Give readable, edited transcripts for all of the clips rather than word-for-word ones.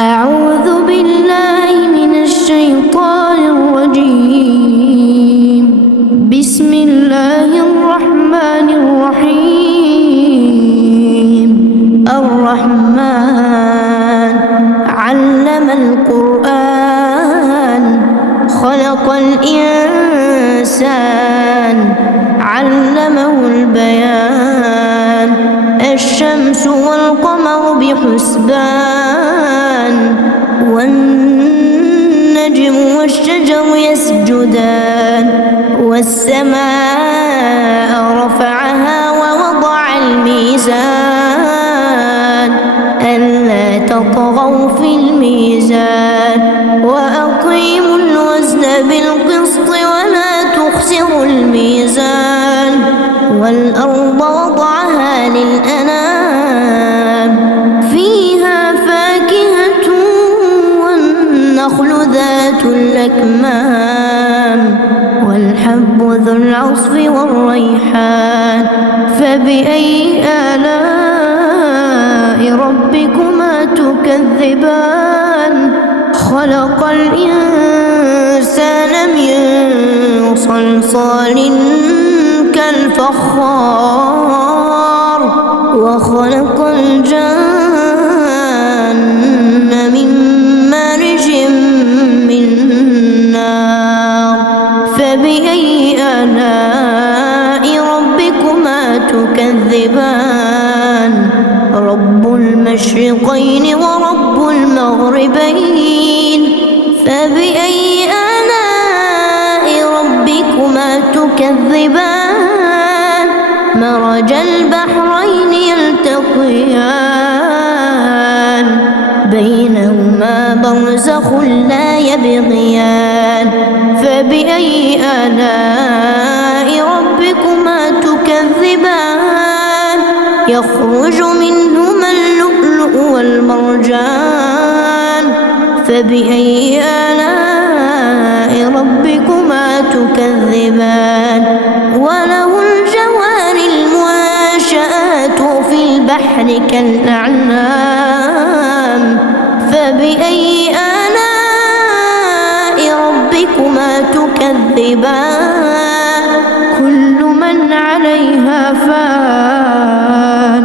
أعوذ بالله من الشيطان الرجيم. بسم الله الرحمن الرحيم. الرحمن علم القرآن خلق الإنسان علمه البيان. الشمس والقمر بحسبان والنجم والشجر يسجدان. والسماء رفعها ووضع الميزان ألا تطغوا في الميزان وأقيموا الوزن بالقسط ولا تخسروا الميزان. والأرض وضعها للأنام فيها فاكهة والنخل ذات الأكمام والحب ذو العصف والريحان. فبأي آلاء ربكما تكذبان؟ خلق الإنسان من صلصال كالفخار وخلق الجن من مارج من نار. فبأي آلاء ربكما تكذبان؟ رب المشرقين ورب المغربين. فبأي آلاء ربكما تكذبان؟ مرج البحرين يلتقيان بينهما برزخ لا يبغيان. فبأي آلاء ربكما تكذبان؟ يخرج منهما اللؤلؤ والمرجان. فبأي آلاء ربكما تكذبان؟ وله الجوار المنشآت في البحر كالأعلام. فبأي آلاء ربكما تكذبان؟ كل من عليها فان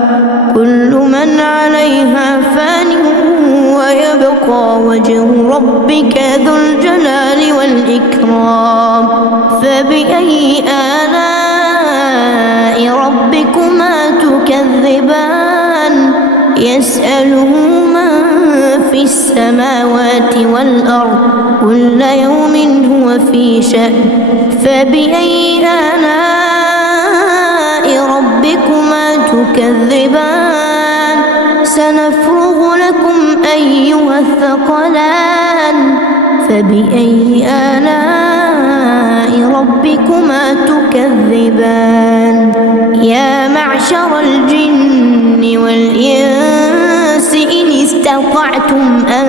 كل من عليها فان ويبقى وجه ربك ذو الجلال والإكرام. فبأي آلاء ربكما تكذبان؟ يسأله من في السماوات والأرض كل يوم هو في شأن. فبأي آلاء ربكما تكذبان؟ سنفرغ لكم أيها الثقلان. فبأي آلاء ربكما تكذبان؟ يا معشر الجن والإنس إن استطعتم أن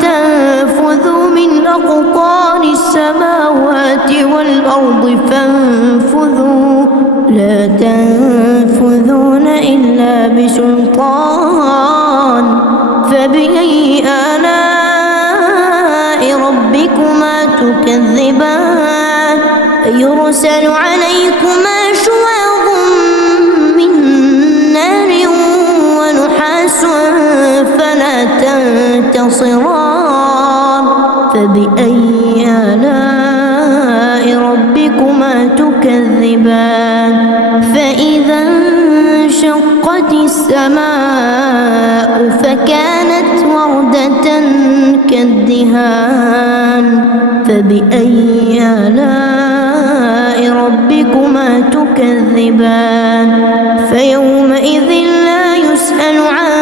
تنفذوا من أقطار السماوات والأرض فانفذوا لا تنفذون إلا بسلطان. فبأي آلاء ربكما تكذبان؟ يرسل عليكما شواظ من نار ونحاس فلا تنتصران. فبأي آلاء ربكما تكذبان؟ فإذا انشقت السماء فكانت وردة كالدهان. فبأي آلاء ربكما تكذبان؟ فيومئذ لا يسأل عن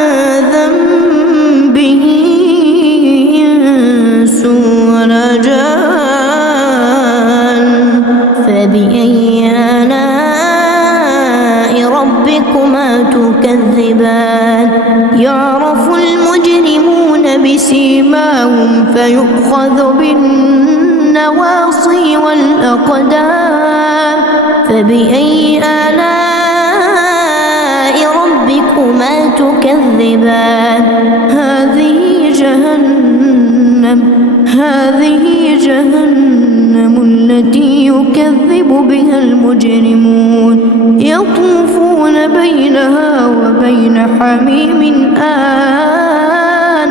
ذنبه إنس ولا جان. فبأي آلاء ربكما تكذبان؟ يعرف المجرمون بسيماهم فيؤخذ بالنواصي والأقدام. فبأي آلاء تكذبان هذه جهنم التي يكذب بها المجرمون يطوفون بينها وبين حميم آن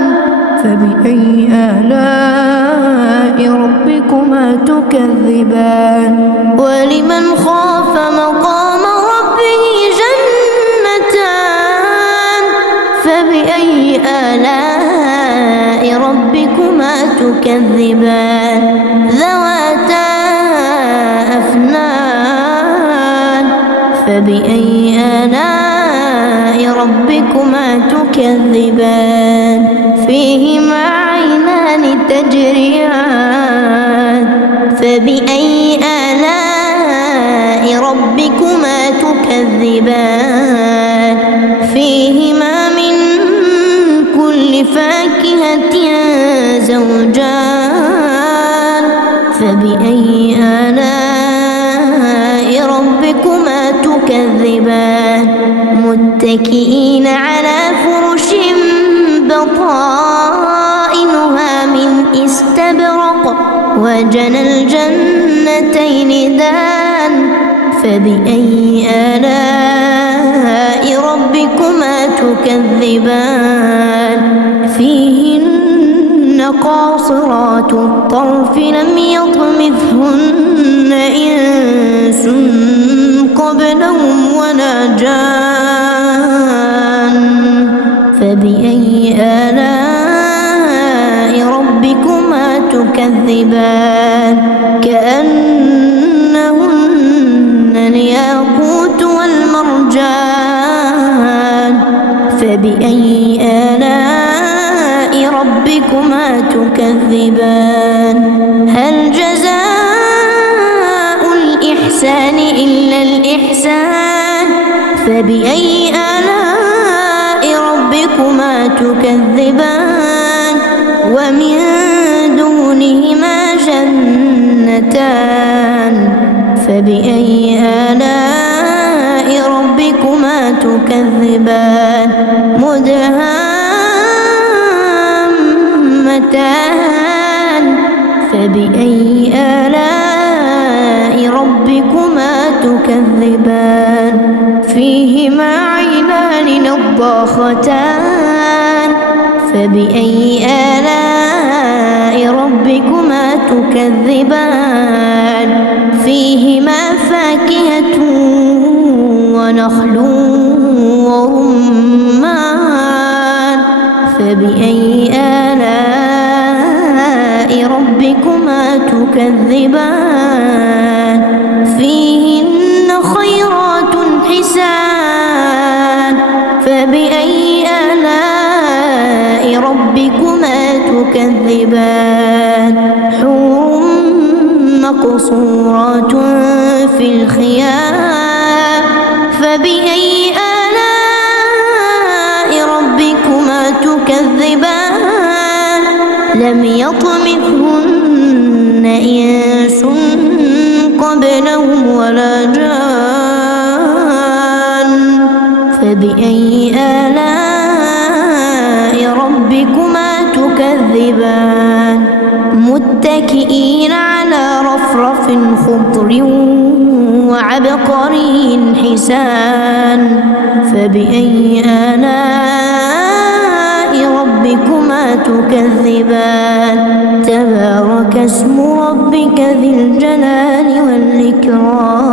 فبأي آلاء ربكما تكذبان ولمن خاف مقام ربه جنتان فبأي آلاء ربكما تكذبان ذواتا أفنان فبأي آلاء ربكما تكذبان فيهما عينان تجريان فبأي آلاء ربكما تكذبان فيهما من كل فاكهة زوجان فبأي آلاء ربكما تكذبان متكئين على فرش بطائنها من استبرق وجنى الجنتين دان فبأي آلاء ربكما تكذبان فيهن قاصرات الطرف لم يطمثهن إنس قبلهم ولا جان فبأي آلاء ربكما تكذبان كأنهن الياقوت والمرجان فبأي آلاء ربكما تكذبان هل جزاء الإحسان إلا الإحسان فبأي آلاء ربكما تكذبان ومن دونهما جنتان فبأي آلاء ربكما تكذبان مدهامتان فبأي آلاء ربكما تكذبان فيهما عينان نضاختان فبأي آلاء ربكما تكذبان فيهما فاكهة ونخل ورمان فبأي آلاء ربكما تكذبان فيهن خيرات حسان فبأي آلاء ربكما تكذبان حور مقصورات في الخيام فبأي آلاء ربكما تكذبان لم يطمثهن إنس قبلهم ولا جان فبأي آلاء ربكما تكذبان متكئين على رفرف خضر وعبقري حسان فبأي آلاء ربكما تكذبان تبارك اسم ربك ذي الجلال والإكرام